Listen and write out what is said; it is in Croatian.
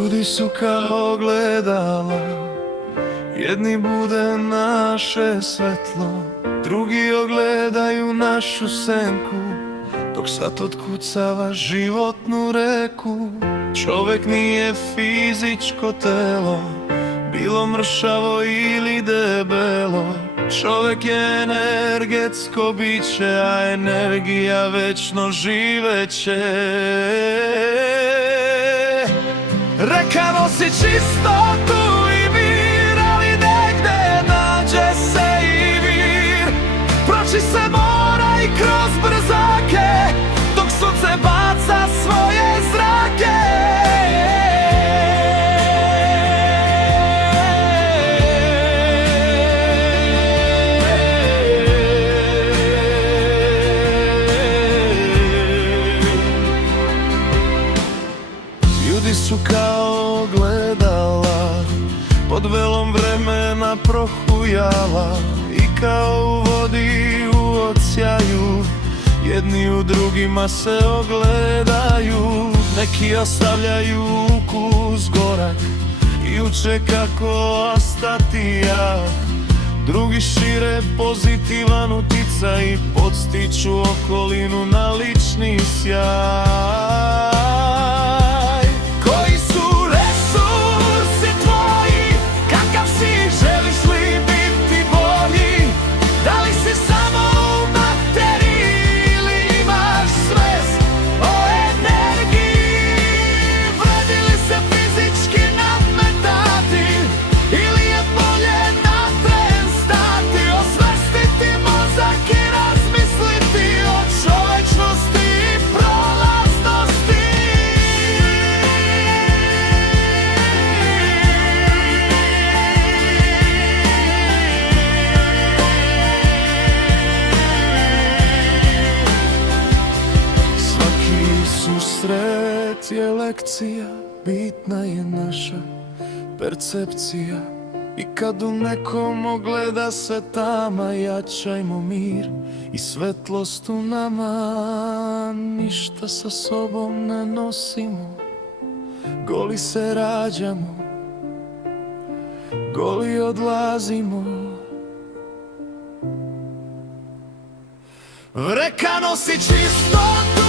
Ljudi su kao ogledala, jedni bude naše svetlo, drugi ogledaju našu senku, dok sad otkucava životnu reku. Čovek nije fizičko telo, bilo mršavo ili debelo. Čovek je energetsko biće, a energija večno živeće. Reka nosi čistotu i mir, ali negde nađe se i vir. Proči se mora i kroz brzake, dok sunce baca svoje zrake. Ljudi su kao ogledala, pod velom vremena prohujala, i kao u vodi u oceanu, jedni u drugima se ogledaju. Neki ostavljaju ukus gorak i uče kako ostati jak, drugi šire pozitivan uticaj i podstiču okolinu na lični sjaj. Koji su resursi tvoji, kakav si, želiš li biti bolji? Da li si samo u materiji ili imaš svest o energiji? Vredi li se fizički nadmetati ili je bolje na tren stati? Osvestiti mozak i razmisliti o čovečnosti i prolaznosti. Susret je lekcija, bitna je naša percepcija. I kad u nekom ogleda se tama, jačajmo mir i svetlost u nama. Ništa sa sobom ne nosimo, goli se rađamo, goli odlazimo. Reka nosi čistotu